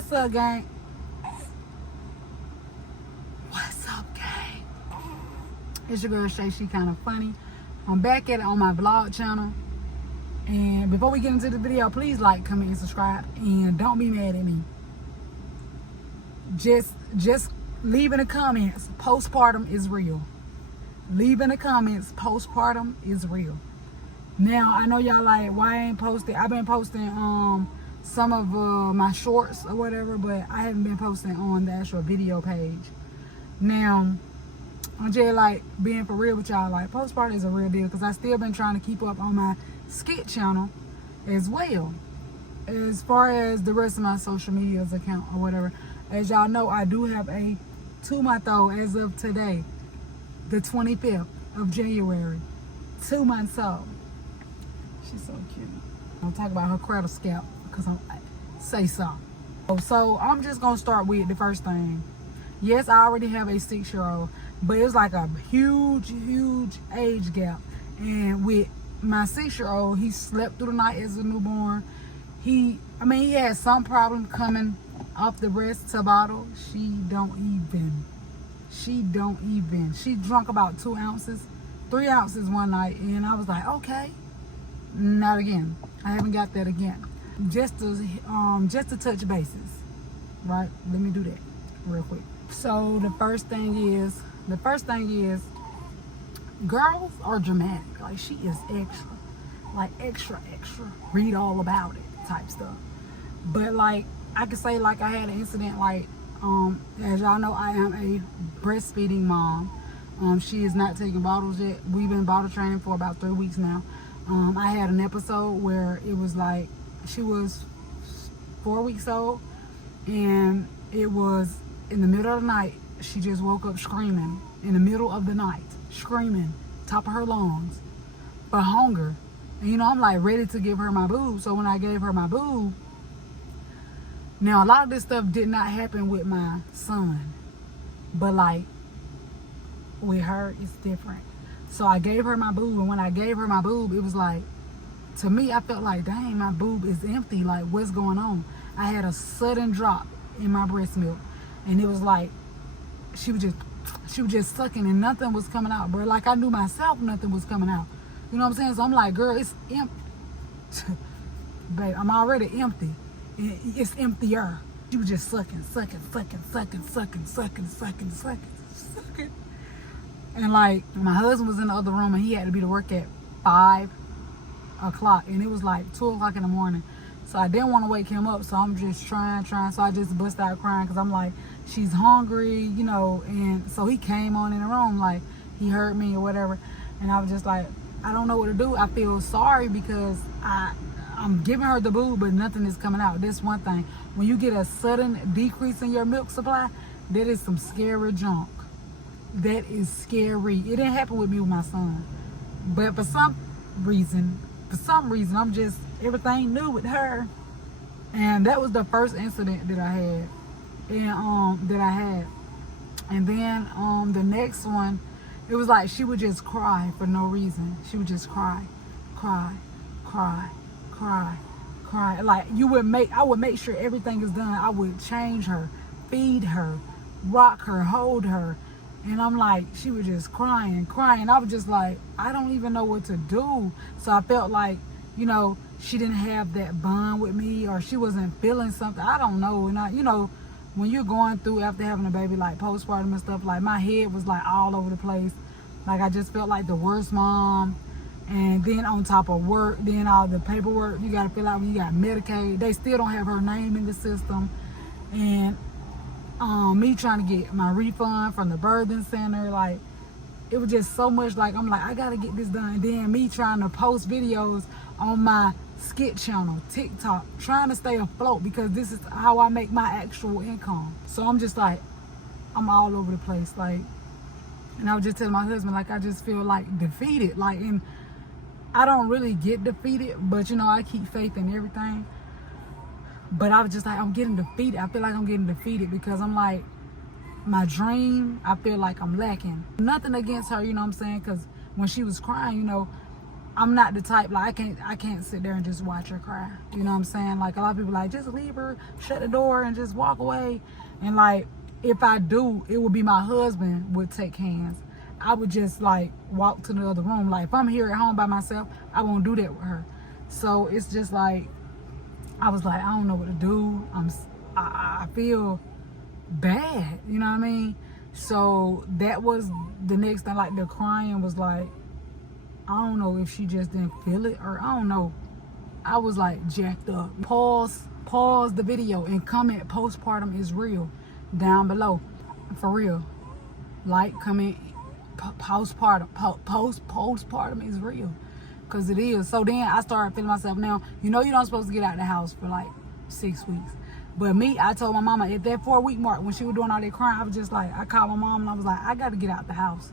What's up, gang? What's up, gang? It's your girl Shay. She kind of funny. I'm back at it on my vlog channel. And before we get into the video, please like, comment, and subscribe. And don't be mad at me. Just leave in the comments, postpartum is real. Leave in the comments, postpartum is real. Now, I know y'all like, why I ain't posted? I've been posting some of my shorts or whatever, but I haven't been posting on the actual video page. Now, I'm just like being for real with y'all, like postpartum is a real deal, because I still been trying to keep up on my skit channel as well, as far as the rest of my social medias account or whatever. As y'all know, I do have a 2-month-old as of today, the 25th of January, 2 months old. She's so cute. I'll talk about her cradle scalp because I say so. So I'm just gonna start with the first thing. Yes, I already have a 6-year-old, but it was like a huge age gap. And with my 6-year-old, he slept through the night as a newborn. He had some problem coming off the breast to bottle. She don't even. She drunk about 2 ounces, 3 ounces one night, and I was like, okay, not again. I haven't got that again. Just to touch bases, right? Let me do that real quick. So the first thing is, girls are dramatic. Like, she is extra, read all about it type stuff. But like, I could say, like, I had an incident, like, as y'all know, I am a breastfeeding mom. She is not taking bottles yet. We've been bottle training for about 3 weeks now. I had an episode where it was like, she was 4 weeks old, and it was in the middle of the night. She just woke up screaming in the middle of the night, screaming top of her lungs for hunger. And I'm like ready to give her my boob. So when I gave her my boob, now a lot of this stuff did not happen with my son, but like with her, it's different. So I gave her my boob, and when I gave her my boob, it was like, to me, I felt like, dang, my boob is empty. Like, what's going on? I had a sudden drop in my breast milk, and it was like, she was just sucking, and nothing was coming out. But like, I knew myself, nothing was coming out. You know what I'm saying? So I'm like, girl, it's empty. Babe, I'm already empty. It's emptier. She was just sucking. And like, my husband was in the other room, and he had to be to work at 5 o'clock, and it was like 2 o'clock in the morning. So I didn't want to wake him up, so I'm just trying. So I just bust out crying, because I'm like, she's hungry, and so he came on in the room, like, he heard me or whatever, and I was just like, I don't know what to do. I feel sorry because I'm giving her the boob, but nothing is coming out. This one thing, when you get a sudden decrease in your milk supply, that is some scary junk. That is scary. It didn't happen with me with my son, but for some reason, I'm just, everything new with her. And that was the first incident that I had, and then the next one, it was like she would just cry for no reason. She would just cry. Like, I would make sure everything is done. I would change her, feed her, rock her, hold her. And I'm like, she was just crying. I was just like, I don't even know what to do. So I felt like, she didn't have that bond with me, or she wasn't feeling something. I don't know. And when you're going through after having a baby, like postpartum and stuff, like, my head was like all over the place. Like, I just felt like the worst mom. And then on top of work, then all the paperwork you got to fill out when you got Medicaid. They still don't have her name in the system. And me trying to get my refund from the birthing center, like, it was just so much. Like, I'm like, I gotta get this done. And then me trying to post videos on my skit channel, TikTok, trying to stay afloat, because this is how I make my actual income. So I'm just like, I'm all over the place. Like, and I was just telling my husband, like, I just feel like defeated. Like, and I don't really get defeated, but I keep faith in everything. But I was just like, I'm getting defeated. I feel like I'm getting defeated, because I'm like, my dream, I feel like I'm lacking. Nothing against her, you know what I'm saying? Because when she was crying, I'm not the type, like, I can't sit there and just watch her cry. You know what I'm saying? Like, a lot of people like, just leave her, shut the door, and just walk away. And, like, if I do, it would be my husband would take hands. I would just, like, walk to the other room. Like, if I'm here at home by myself, I won't do that with her. So, it's just, like, I was like, I don't know what to do. I feel bad, you know what I mean? So, that was the next thing. Like, the crying was, like, I don't know if she just didn't feel it, or I don't know. I was like jacked up. Pause the video and comment postpartum is real down below. For real. Like, comment postpartum is real. Because it is. So then I started feeling myself. Now, you know you're not supposed to get out of the house for like 6 weeks. But me, I told my mama at that 4-week mark when she was doing all that crying, I was just like, I called my mom and I was like, I got to get out the house.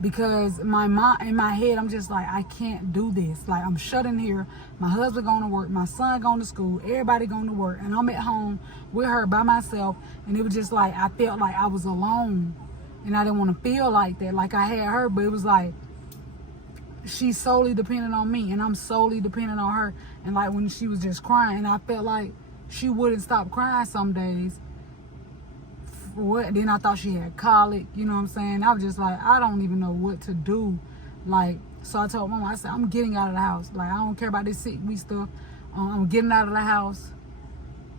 Because my mom, in my head, I'm just like, I can't do this. Like, I'm shut in here. My husband going to work. My son going to school. Everybody going to work. And I'm at home with her by myself. And it was just like, I felt like I was alone. And I didn't want to feel like that. Like I had her, but it was like, she's solely dependent on me. And I'm solely dependent on her. And like when she was just crying, I felt like she wouldn't stop crying some days. What? Then I thought she had colic, you know what I'm saying? I was just like, I don't even know what to do. Like, so I told Mama, I said, I'm getting out of the house. Like, I don't care about this 6 week stuff. I'm getting out of the house.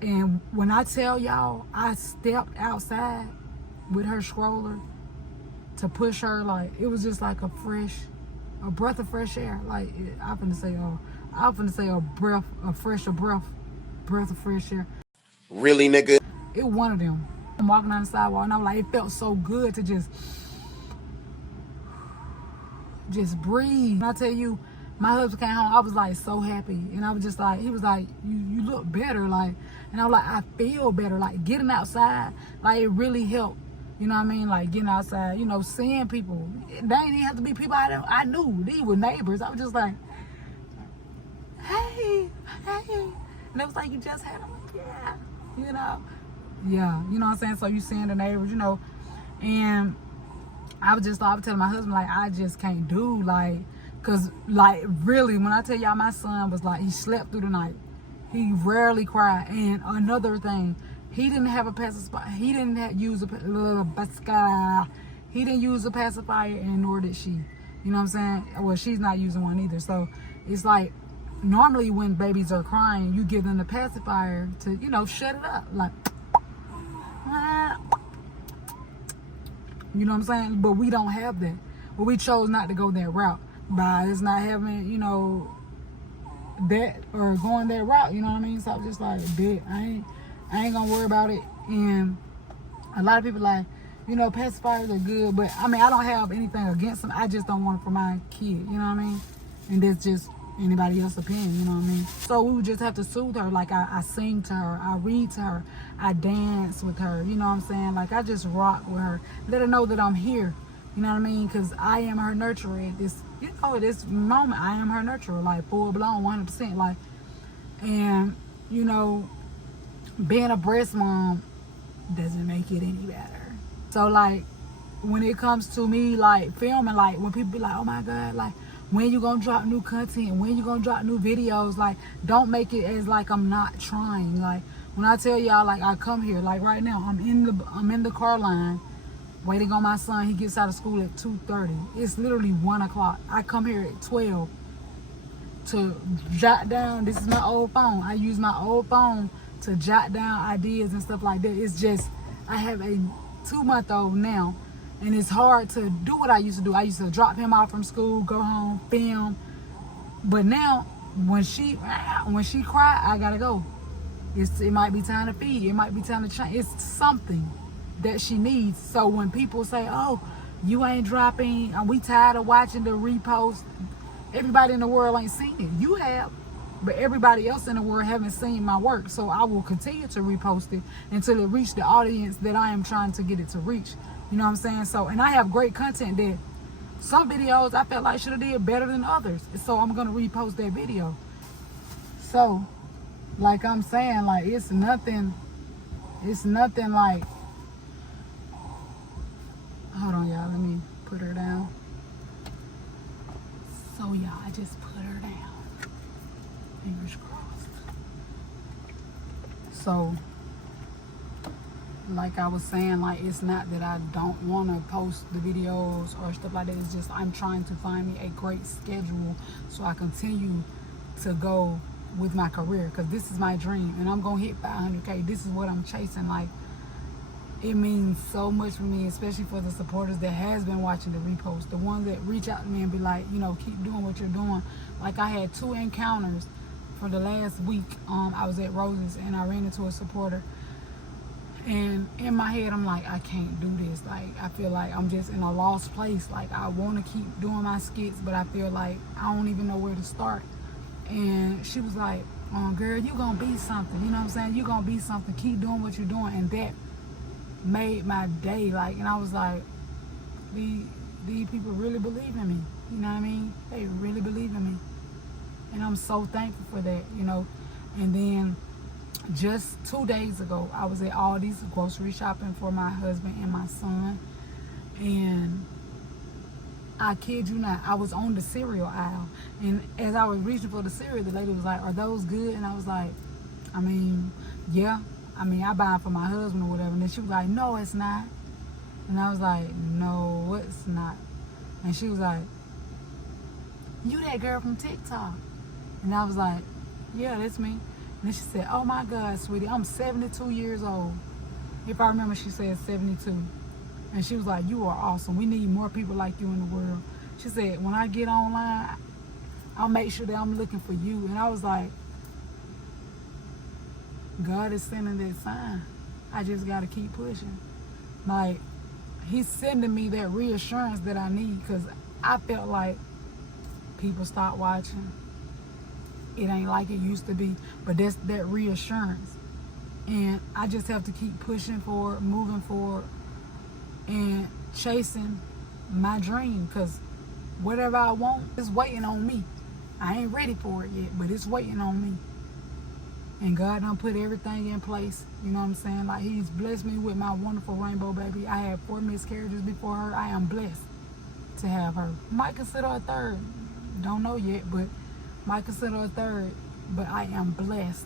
And when I tell y'all, I stepped outside with her stroller to push her. Like, it was just like a breath of fresh air. Like, I'm finna say a breath of fresh air. Really, nigga? It was one of them. I'm walking down the sidewalk and I'm like, it felt so good to just breathe. When I tell you, my husband came home, I was like so happy. And I was just like, he was like, you look better. Like, and I was like, I feel better. Like getting outside, like it really helped. You know what I mean? Like getting outside, you know, seeing people. They didn't even have to be people I knew. These were neighbors. I was just like, hey. And it was like, you just had them. Yeah, you know. Yeah, you know what I'm saying? So you seeing the neighbors, you know. And I was telling my husband, like, I just can't do, like, because, like, really, when I tell y'all my son was, like, he slept through the night. He rarely cried. And another thing, he didn't have a pacifier. He didn't use a pacifier, and nor did she. You know what I'm saying? Well, she's not using one either. So it's like, normally when babies are crying, you give them the pacifier to, you know, shut it up. Like, you know what I'm saying? But we don't have that. But we chose not to go that route by us not having, you know, that or going that route. You know what I mean? So I was just like, bitch, I ain't gonna worry about it. And a lot of people like, you know, pacifiers are good, but I mean, I don't have anything against them. I just don't want it for my kid. You know what I mean? And that's just anybody else's opinion, you know what I mean? So we would just have to soothe her. Like I sing to her, I read to her, I dance with her, you know what I'm saying? Like I just rock with her. Let her know that I'm here, you know what I mean? Because I am her nurturer at this, you know, at this moment. I am her nurturer, like full blown, 100%. Like, and you know, being a breast mom doesn't make it any better. So like, when it comes to me like filming, like when people be like, oh my God, like, when you gonna drop new content, when you gonna drop new videos, like don't make it as like I'm not trying. Like when I tell y'all, like I come here, like right now I'm in the car line waiting on my son. He gets out of school at 2:30. It's literally 1 o'clock. I come here at 12 to jot down. This is my old phone. I use my old phone to jot down ideas and stuff like that. It's just, I have a 2-month-old now. And it's hard to do what I used to do. I used to drop him off from school, go home, film. But now, when she cry, I gotta go. It might be time to feed. It might be time to change. It's something that she needs. So when people say, oh, you ain't dropping, we tired of watching the repost. Everybody in the world ain't seen it. You have. But everybody else in the world haven't seen my work. So I will continue to repost it until it reaches the audience that I am trying to get it to reach. You know what I'm saying? So, and I have great content there. Some videos I felt like should have did better than others. So I'm going to repost that video. So, like I'm saying, like it's nothing like, hold on y'all, let me put her down. So yeah, I just put her down. Fingers crossed. So, like I was saying, like, it's not that I don't want to post the videos or stuff like that. It's just I'm trying to find me a great schedule so I continue to go with my career, because this is my dream and I'm gonna hit 500K. This is what I'm chasing. Like, it means so much for me, especially for the supporters that has been watching the repost, the ones that reach out to me and be like, you know, keep doing what you're doing. Like, I had 2 encounters for the last week. I was at Rose's and I ran into a supporter, and in my head I'm like, I can't do this. Like, I feel like I'm just in a lost place. Like, I want to keep doing my skits, but I feel like I don't even know where to start. And she was like, girl, you gonna be something, you know what I'm saying? You gonna be something. Keep doing what you're doing. And that made my day. Like, and I was like, these people really believe in me, you know what I mean? They really believe in me, and I'm so thankful for that, you know. And then just 2 days ago, I was at Aldi's grocery shopping for my husband and my son, and I kid you not, I was on the cereal aisle, and as I was reaching for the cereal, the lady was like, are those good? And I was like, I mean, yeah. I mean, I buy them for my husband or whatever. And then she was like, no, it's not. And I was like, no, it's not. And she was like, you that girl from TikTok? And I was like, yeah, that's me. And then she said, oh my God, sweetie, I'm 72 years old. If I remember, she said 72. And she was like, you are awesome. We need more people like you in the world. She said, when I get online, I'll make sure that I'm looking for you. And I was like, God is sending that sign. I just got to keep pushing. Like, he's sending me that reassurance that I need, because I felt like people stopped watching. It ain't like it used to be, but that's that reassurance. And I just have to keep pushing forward, moving forward, and chasing my dream, because whatever I want is waiting on me. I ain't ready for it yet, but it's waiting on me. And God done put everything in place, you know what I'm saying? Like, he's blessed me with my wonderful rainbow baby. I had 4 miscarriages before her. I am blessed to have her. Might consider a third. Don't know yet, but might consider a third. But I am blessed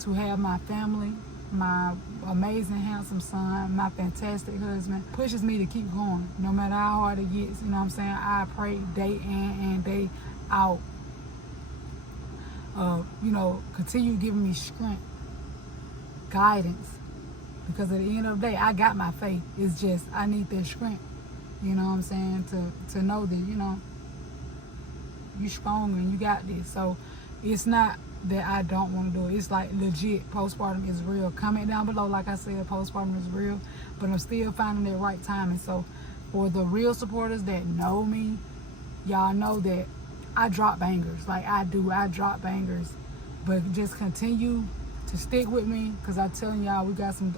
to have my family, my amazing, handsome son, my fantastic husband. Pushes me to keep going, no matter how hard it gets, you know what I'm saying? I pray day in and day out. You know, continue giving me strength, guidance, because at the end of the day, I got my faith. It's just, I need that strength, you know what I'm saying, to know that, you know, you strong and you got this. So it's not that I don't want to do it. It's like, legit, postpartum is real. Comment down below, like I said, postpartum is real, but I'm still finding that right timing. So for the real supporters that know me, y'all know that I drop bangers. Like, I drop bangers. But just continue to stick with me, because I'm telling y'all,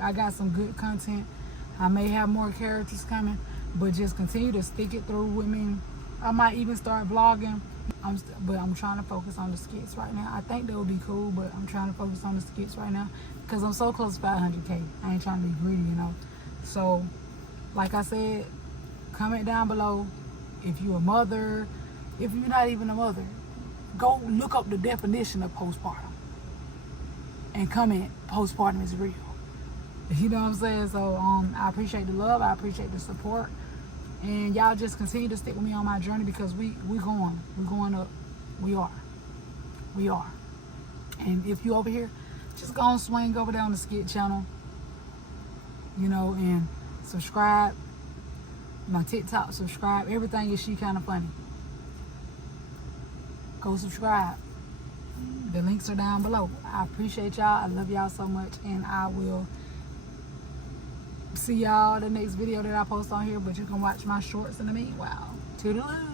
I got some good content. I may have more characters coming, but just continue to stick it through with me. I might even start vlogging. But I'm trying to focus on the skits right now. I think that would be cool, but I'm trying to focus on the skits right now, because I'm so close to 500K. I ain't trying to be greedy, you know. So, like I said, comment down below if you're a mother. If you're not even a mother, go look up the definition of postpartum and comment, postpartum is real. You know what I'm saying? So I appreciate the love, I appreciate the support, and y'all just continue to stick with me on my journey, because we're going up. We are. And if you over here, just go and swing over there on the skit channel, you know, and subscribe. My TikTok, subscribe. Everything is She Kinda Funny. Go subscribe. The links are down below. I appreciate y'all. I love y'all so much. And I will see y'all the next video that I post on here. But you can watch my shorts in the meanwhile. Toodaloo.